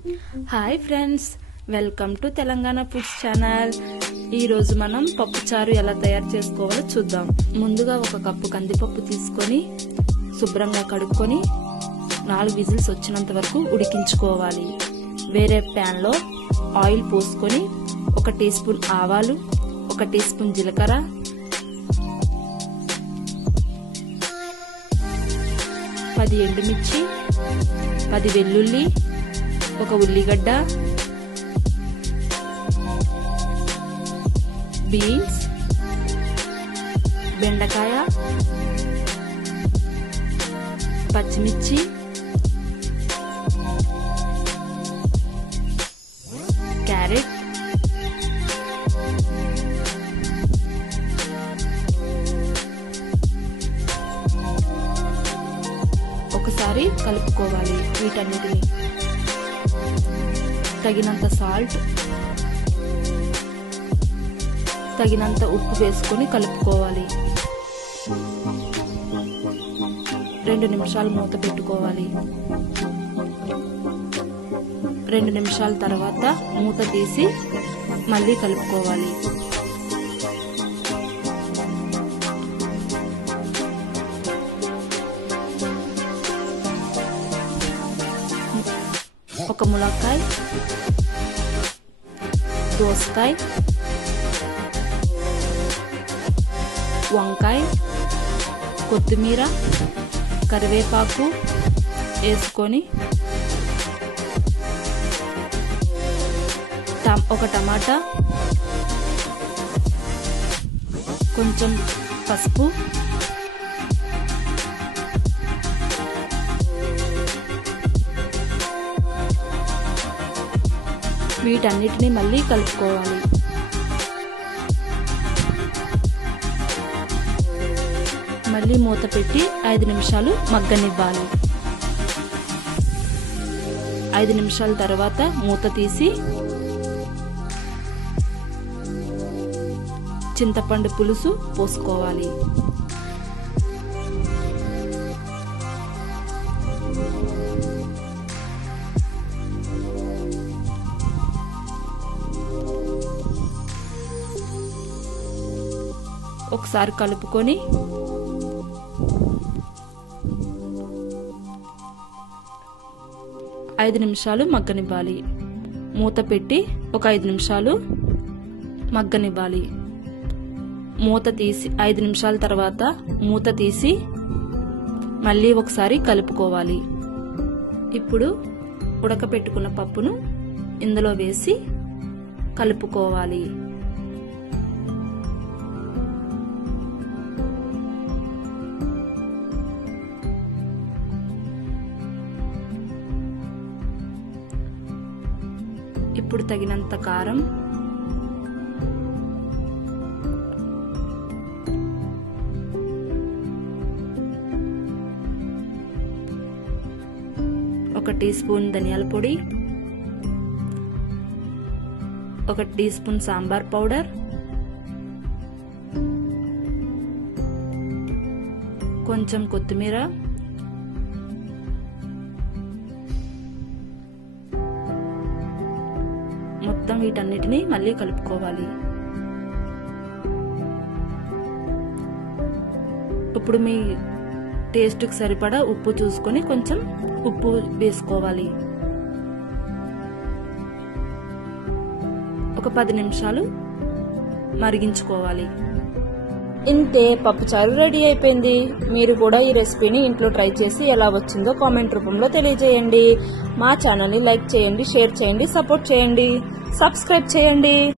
Hi friends, welcome to Telangana foods channel. ఈ రోజు మనం పప్పు చారు ఎలా తయారు చేసుకోవాలో చూద్దాం. ముందుగా ఒక కప్పు కందిపప్పు తీసుకొని శుభ్రంగా కడుక్కొని 4 విజిల్స్ వచ్చినంత వరకు ఉడికించుకోవాలి. వేరే ప్యాన్ లో ఆయిల్ పోసుకొని 1 టీ స్పూన్ ఆవాలు, 1 టీ స్పూన్ జీలకర్ర, 10 ఎండుమిర్చి, 10 వెల్లుల్లి, 1 ఉల్లిగడ్డ, బీన్స్, బెండకాయ, పచ్చిమిర్చి, క్యారెట్, ఒకసారి కలుపుకోవాలి. వీటన్నిటిని తగినంత సాల్ట్, తగినంత ఉప్పు వేసుకొని కలుపుకోవాలి. 2 నిమిషాలు మూత పెట్టుకోవాలి. 2 నిమిషాల తర్వాత మూత తీసి మళ్ళీ కలుపుకోవాలి. ఒక ములక్కాయ, దోసకాయ, వంకాయ, కొత్తిమీర, కరివేపాకు వేసుకొని ఒక టమాటా, కొంచెం పసుపు, వీటన్నిటిని మళ్ళీ కలుపుకోవాలి. మళ్ళీ మూత పెట్టి 5 నిమిషాలు మగ్గనివ్వాలి. 5 నిమిషాల తర్వాత మూత తీసి చింతపండు పులుసు పోసుకోవాలి. ఒకసారి కలుపుకొని ఐదు నిమిషాలు మగ్గనివ్వాలి. మూత పెట్టి ఒక 5 నిమిషాలు మగ్గనివ్వాలి. మూత తీసి 5 నిమిషాల తర్వాత మూత తీసి మళ్ళీ ఒకసారి కలుపుకోవాలి. ఇప్పుడు ఉడకపెట్టుకున్న పప్పును ఇందులో వేసి కలుపుకోవాలి. ఇప్పుడు తగినంత కారం, ఒక టీ స్పూన్ ధనియాల పొడి, 1 టీ స్పూన్ సాంబార్ పౌడర్, కొంచెం కొత్తిమీర, మొత్తం వీటన్నిటిని మళ్ళీ కలుపుకోవాలి. ఇప్పుడు మీ టేస్ట్కి సరిపడా ఉప్పు చూసుకొని కొంచెం ఉప్పు వేసుకోవాలి. ఒక 10 నిమిషాలు మరిగించుకోవాలి. ఇంతే, పప్పుచారు రెడీ అయిపోయింది. మీరు కూడా ఈ రెసిపీని ఇంట్లో ట్రై చేసి ఎలా వచ్చిందో కామెంట్ రూపంలో తెలియజేయండి. మా ఛానల్ని లైక్ చేయండి, షేర్ చేయండి, సపోర్ట్ చేయండి, సబ్స్క్రైబ్ చేయండి.